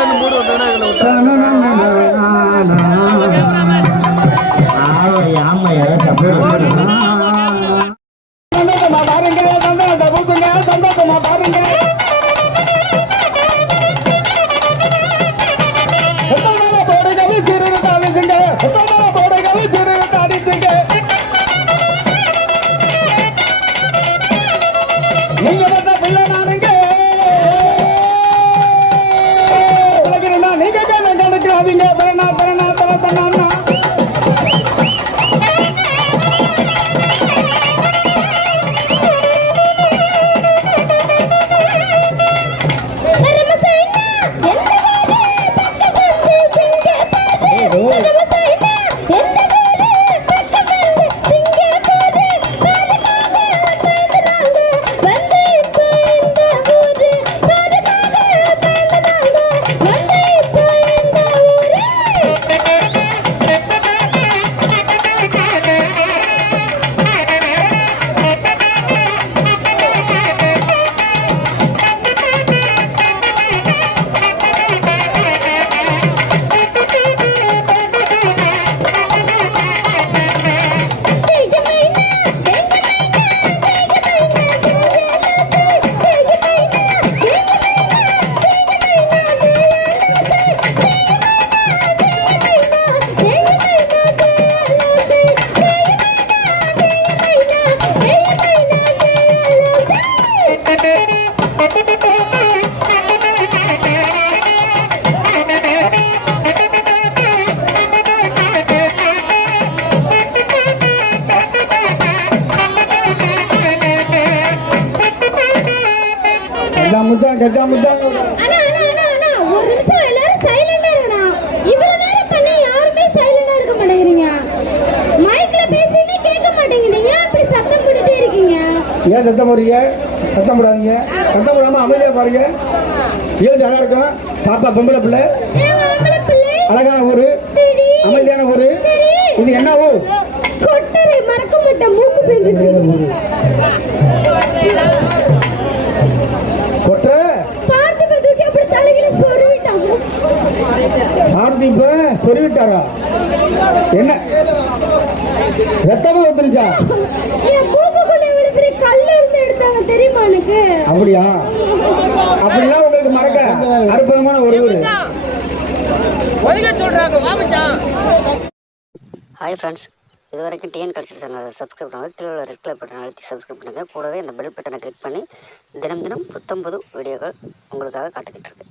குடிச்சான்னு மூடு வந்தோன்னா ஆமையா சந்தோஷமா பாருங்க சந்தோஷமா சந்தோஷமா பாருங்க Oh, மைக்ல பேசியுமே கேட்க மாட்டேங்குது. ஏன் இப்படி சத்தம் போடுறீங்க? சத்தம் போடாதீங்க. சத்தம் போடாம அமைதியா பாருங்க. ஏன் நல்லா இருக்கும்? பாப்பா பொம்பளை பிள்ளை? அழகான ஊரு. அமைதியான ஊரு. இது என்ன ஊர்? மறக்க மாட்டேன். மூக்கு ஆர்த்தி இப்ப சொருவிட்டாரா என்ன? ரத்தமா வந்துருச்சா? அப்படியா? அப்படிலாம் உங்களுக்கு மறக்க அற்புதமான ஒரு ஊரு. ஹாய் ஃப்ரெண்ட்ஸ் இது வரைக்கும் டிஎன் கல்ச்சர் சேனலை சப்ஸ்கிரைப் பண்ணுங்கள் கீழே உள்ள ரெட் கலர் பட்டனை அழுத்தி சப்ஸ்கிரைப் பண்ணுங்கள் கூடவே இந்த பெல் பட்டனை கிளிக் பண்ணி தினம் தினம் புத்தம் புது வீடியோக்கள் உங்களுக்காக காத்துக்கிட்டு இருக்கு.